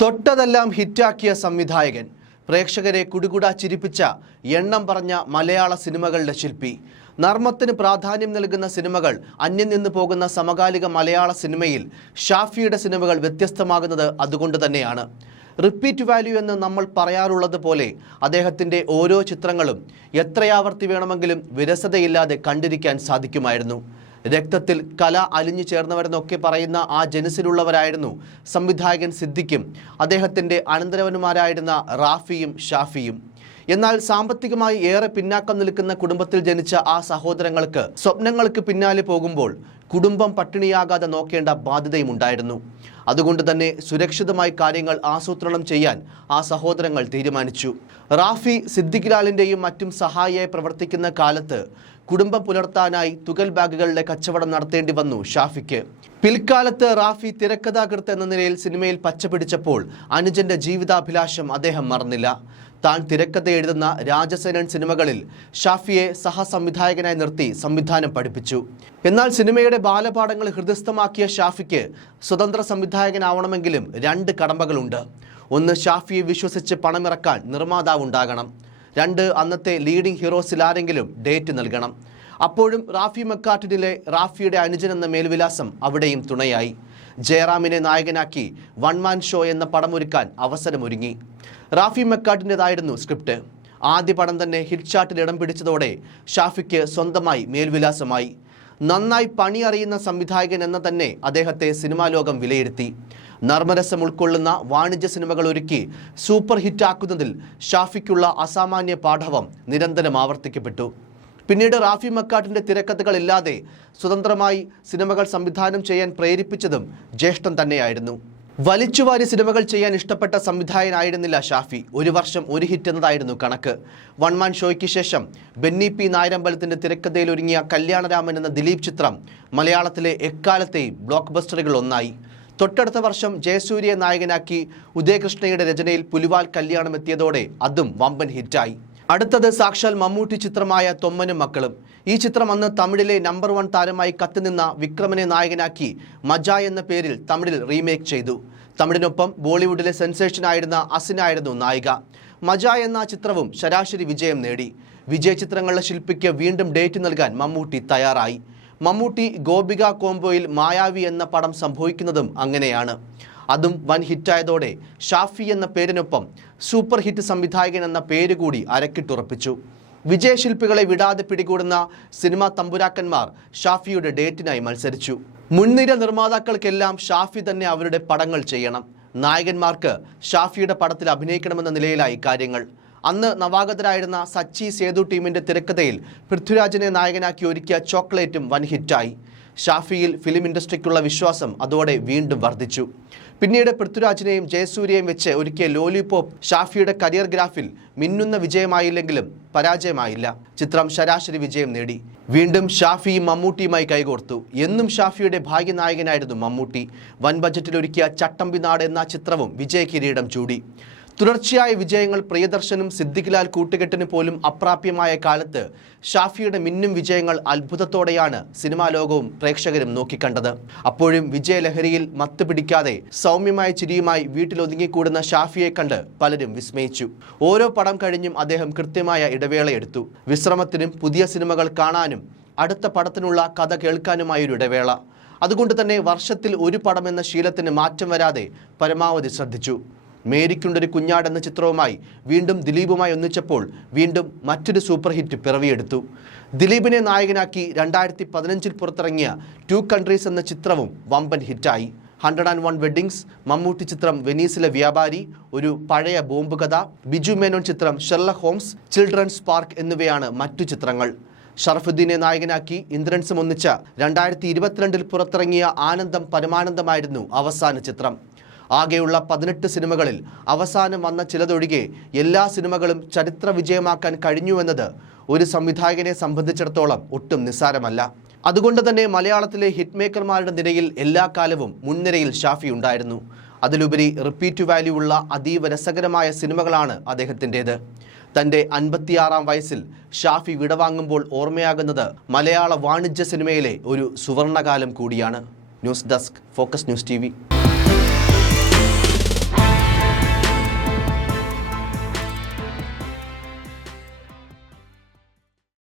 തൊട്ടതെല്ലാം ഹിറ്റാക്കിയ സംവിധായകൻ, പ്രേക്ഷകരെ കുടുകുട ചിരിപ്പിച്ച എണ്ണം പറഞ്ഞ മലയാള സിനിമകളുടെ ശില്പി. നർമ്മത്തിന് പ്രാധാന്യം നൽകുന്ന സിനിമകൾ അന്യം നിന്ന് പോകുന്ന സമകാലിക മലയാള സിനിമയിൽ ഷാഫിയുടെ സിനിമകൾ വ്യത്യസ്തമാകുന്നത് അതുകൊണ്ട് തന്നെയാണ്. റിപ്പീറ്റ് വാല്യൂ എന്ന് നമ്മൾ പറയാറുള്ളത് പോലെ അദ്ദേഹത്തിൻ്റെ ഓരോ ചിത്രങ്ങളും എത്രയാവർത്തി വേണമെങ്കിലും വിരസതയില്ലാതെ കണ്ടിരിക്കാൻ സാധിക്കുമായിരുന്നു. രക്തത്തിൽ കല അലിഞ്ഞു ചേർന്നവരെന്നൊക്കെ പറയുന്ന ആ ജനുസിലുള്ളവരായിരുന്നു സംവിധായകൻ സിദ്ദിഖും അദ്ദേഹത്തിൻ്റെ അനന്തരവന്മാരായിരുന്ന റാഫിയും ഷാഫിയും. എന്നാൽ സാമ്പത്തികമായി ഏറെ പിന്നാക്കം നിൽക്കുന്ന കുടുംബത്തിൽ ജനിച്ച ആ സഹോദരങ്ങൾക്ക് സ്വപ്നങ്ങൾക്ക് പിന്നാലെ പോകുമ്പോൾ കുടുംബം പട്ടിണിയാകാതെ നോക്കേണ്ട ബാധ്യതയുമുണ്ടായിരുന്നു. അതുകൊണ്ട് തന്നെ സുരക്ഷിതമായി കാര്യങ്ങൾ ആസൂത്രണം ചെയ്യാൻ ആ സഹോദരങ്ങൾ തീരുമാനിച്ചു. റാഫി സിദ്ദിഖ് ലാലിൻ്റെയും മറ്റും സഹായിയായി പ്രവർത്തിക്കുന്ന കാലത്ത് കുടുംബം പുലർത്താനായി തുകൽ ബാഗുകളുടെ കച്ചവടം നടത്തേണ്ടി വന്നു ഷാഫിക്ക്. പിൽക്കാലത്ത് റാഫി തിരക്കഥാകൃത്ത് എന്ന നിലയിൽ സിനിമയിൽ പച്ചപിടിച്ചപ്പോൾ അനുജന്റെ ജീവിതാഭിലാഷം അദ്ദേഹം മറന്നില്ല. താൻ തിരക്കഥ എഴുതുന്ന രാജസേനൻ സിനിമകളിൽ ഷാഫിയെ സഹസംവിധായകനായി നിർത്തി സംവിധാനം പഠിപ്പിച്ചു. എന്നാൽ സിനിമയുടെ ബാലപാഠങ്ങൾ ഹൃദയസ്ഥമാക്കിയ ഷാഫിക്ക് സ്വതന്ത്ര സംവിധായകനാവണമെങ്കിലും രണ്ട് കടമ്പകളുണ്ട്. ഒന്ന്, ഷാഫിയെ വിശ്വസിച്ച് പണമിറക്കാൻ നിർമ്മാതാവ് ഉണ്ടാകണം. രണ്ട്, അന്നത്തെ ലീഡിംഗ് ഹീറോസിൽ ആരെങ്കിലും ഡേറ്റ് നൽകണം. അപ്പോഴും റാഫി മെക്കാർട്ടിനിലെ റാഫിയുടെ അനുജൻ എന്ന മേൽവിലാസം അവിടെയും തുണയായി. ജയറാമിനെ നായകനാക്കി വൺമാൻ ഷോ എന്ന പടമൊരുക്കാൻ അവസരമൊരുങ്ങി. റാഫി മെക്കാർട്ടിൻ്റെതായിരുന്നു സ്ക്രിപ്റ്റ്. ആദ്യ പടം തന്നെ ഹിറ്റ് ചാർട്ടിൽ ഇടം പിടിച്ചതോടെ ഷാഫിക്ക് സ്വന്തമായി മേൽവിലാസമായി. നന്നായി പണി അറിയുന്ന സംവിധായകൻ എന്ന തന്നെ അദ്ദേഹത്തെ സിനിമാ ലോകം വിലയിരുത്തി. നർമ്മരസം ഉൾക്കൊള്ളുന്ന വാണിജ്യ സിനിമകൾ ഒരുക്കി സൂപ്പർ ഹിറ്റാക്കുന്നതിൽ ഷാഫിക്കുള്ള അസാമാന്യ പാഠവം നിരന്തരം ആവർത്തിക്കപ്പെട്ടു. പിന്നീട് റാഫി മെക്കാർട്ടിൻ്റെ തിരക്കഥകളില്ലാതെ സ്വതന്ത്രമായി സിനിമകൾ സംവിധാനം ചെയ്യാൻ പ്രേരിപ്പിച്ചതും ജ്യേഷ്ഠൻ തന്നെയായിരുന്നു. വലിച്ചുവാരി സിനിമകൾ ചെയ്യാൻ ഇഷ്ടപ്പെട്ട സംവിധായകനായിരുന്നില്ല ഷാഫി. ഒരു വർഷം ഒരു ഹിറ്റ് എന്നതായിരുന്നു കണക്ക്. വൺമാൻ ഷോയ്ക്ക് ശേഷം ബെന്നി പി നായരമ്പലത്തിൻ്റെ തിരക്കഥയിൽ ഒരുങ്ങിയ കല്യാണരാമൻ എന്ന ദിലീപ് ചിത്രം മലയാളത്തിലെ എക്കാലത്തെയും ബ്ലോക്ക് ബസ്റ്ററുകൾ ഒന്നായി. തൊട്ടടുത്ത വർഷം ജയസൂര്യയെ നായകനാക്കി ഉദയകൃഷ്ണയുടെ രചനയിൽ പുലിവാൽ കല്യാണം എത്തിയതോടെ അതും വമ്പൻ ഹിറ്റായി. അടുത്തത് സാക്ഷാൽ മമ്മൂട്ടി ചിത്രമായ തൊമ്മനും മക്കളും. ഈ ചിത്രം അന്ന് തമിഴിലെ നമ്പർ 1 താരമായി കത്തുനിന്ന വിക്രമനെ നായകനാക്കി മജ എന്ന പേരിൽ തമിഴിൽ റീമേക്ക് ചെയ്തു. തമിഴിനൊപ്പം ബോളിവുഡിലെ സെൻസേഷനായിരുന്ന അസിനായിരുന്നു നായിക. മജ എന്ന ചിത്രവും ശരാശരി വിജയം നേടി. വിജയ ചിത്രങ്ങളുടെ ശില്പിക്ക് വീണ്ടും ഡേറ്റ് നൽകാൻ മമ്മൂട്ടി തയ്യാറായി. മമ്മൂട്ടി ഗോപിക കോംബോയിൽ മായാവി എന്ന പടം സംഭവിക്കുന്നതും അങ്ങനെയാണ്. അതും വൻ ഹിറ്റായതോടെ ഷാഫി എന്ന പേരിനൊപ്പം സൂപ്പർ ഹിറ്റ് സംവിധായകൻ എന്ന പേര് കൂടി അരക്കിട്ടുറപ്പിച്ചു. വിജയശില്പികളെ വിടാതെ പിടികൂടുന്ന സിനിമാ തമ്പുരാക്കന്മാർ ഷാഫിയുടെ ഡേറ്റിനായി മത്സരിച്ചു. മുൻനിര നിർമ്മാതാക്കൾക്കെല്ലാം ഷാഫി തന്നെ അവരുടെ പടങ്ങൾ ചെയ്യണം. നായകന്മാർക്ക് ഷാഫിയുടെ പടത്തിൽ അഭിനയിക്കണമെന്ന നിലയിലായി കാര്യങ്ങൾ. അന്ന് നവാഗതരായിരുന്ന സച്ചി സേതു ടീമിൻ്റെ തിരക്കഥയിൽ പൃഥ്വിരാജിനെ നായകനാക്കി ഒരുക്കിയ ചോക്ലേറ്റും വൻ ഹിറ്റായി. ഷാഫിയിൽ ഫിലിം ഇൻഡസ്ട്രിക്കുള്ള വിശ്വാസം അതോടെ വീണ്ടും വർദ്ധിച്ചു. പിന്നീട് പൃഥ്വിരാജിനെയും ജയസൂര്യയും വെച്ച് ഒരുക്കിയ ലോലിപോപ്പ് ഷാഫിയുടെ കരിയർ ഗ്രാഫിൽ മിന്നുന്ന വിജയമായില്ലെങ്കിലും പരാജയമായില്ല. ചിത്രം ശരാശരി വിജയം നേടി. വീണ്ടും ഷാഫിയും മമ്മൂട്ടിയുമായി കൈകോർത്തു. എന്നും ഷാഫിയുടെ ഭാഗ്യനായകനായിരുന്നു മമ്മൂട്ടി. വൻ ബജറ്റിൽ ഒരുക്കിയ ചട്ടമ്പിനാട് എന്ന ചിത്രവും വിജയ കിരീടം ചൂടി. തുടർച്ചയായ വിജയങ്ങൾ പ്രിയദർശനും സിദ്ദിഖ് ലാൽ കൂട്ടുകെട്ടിന് പോലും അപ്രാപ്യമായ കാലത്ത് ഷാഫിയുടെ മിന്നും വിജയങ്ങൾ അത്ഭുതത്തോടെയാണ് സിനിമാ ലോകവും പ്രേക്ഷകരും നോക്കിക്കണ്ടത്. അപ്പോഴും വിജയലഹരിയിൽ മത്ത് പിടിക്കാതെ സൗമ്യമായ ചിരിയുമായി വീട്ടിലൊതുങ്ങിക്കൂടുന്ന ഷാഫിയെ കണ്ട് പലരും വിസ്മയിച്ചു. ഓരോ പടം കഴിഞ്ഞും അദ്ദേഹം കൃത്യമായ ഇടവേളയെടുത്തു. വിശ്രമത്തിനും പുതിയ സിനിമകൾ കാണാനും അടുത്ത പടത്തിനുള്ള കഥ കേൾക്കാനുമായൊരു ഇടവേള. അതുകൊണ്ട് തന്നെ വർഷത്തിൽ ഒരു പടം എന്ന ശീലത്തിന് മാറ്റം വരാതെ പരമാവധി ശ്രദ്ധിച്ചു. മേരിക്കുണ്ടൊരു കുഞ്ഞാട് എന്ന ചിത്രവുമായി വീണ്ടും ദിലീപുമായി ഒന്നിച്ചപ്പോൾ വീണ്ടും മറ്റൊരു സൂപ്പർ ഹിറ്റ് പിറവിയെടുത്തു. ദിലീപിനെ നായകനാക്കി 2015 പുറത്തിറങ്ങിയ 2 കൺട്രീസ് എന്ന ചിത്രവും വമ്പൻ ഹിറ്റായി. 101 വെഡ്ഡിങ്സ്, മമ്മൂട്ടി ചിത്രം വെനീസിലെ വ്യാപാരി, ഒരു പഴയ ബോംബ് കഥ, ബിജു മേനോൻ ചിത്രം ഷെർലക് ഹോംസ്, ചിൽഡ്രൻസ് പാർക്ക് എന്നിവയാണ് മറ്റു ചിത്രങ്ങൾ. ഷറഫുദ്ദീനെ നായകനാക്കി ഇന്ദ്രൻസും ഒന്നിച്ച 2022 പുറത്തിറങ്ങിയ ആനന്ദം പരമാനന്ദമായിരുന്നു അവസാന ചിത്രം. ആകെയുള്ള 18 സിനിമകളിൽ അവസാനം വന്ന ചിലതൊഴികെ എല്ലാ സിനിമകളും ചരിത്ര വിജയമാക്കാൻ കഴിഞ്ഞുവെന്നത് ഒരു സംവിധായകനെ സംബന്ധിച്ചിടത്തോളം ഒട്ടും നിസ്സാരമല്ല. അതുകൊണ്ട് തന്നെ മലയാളത്തിലെ ഹിറ്റ് മേക്കർമാരുടെ നിരയിൽ എല്ലാ കാലവും മുൻനിരയിൽ ഷാഫി ഉണ്ടായിരുന്നു. അതിലുപരി റിപ്പീറ്റ് വാല്യൂ ഉള്ള അതീവ രസകരമായ സിനിമകളാണ് അദ്ദേഹത്തിൻ്റേത്. തൻ്റെ 56-ാം വയസ്സിൽ ഷാഫി വിടവാങ്ങുമ്പോൾ ഓർമ്മയാകുന്നത് മലയാള വാണിജ്യ സിനിമയിലെ ഒരു സുവർണകാലം കൂടിയാണ്. News desk, focus news TV.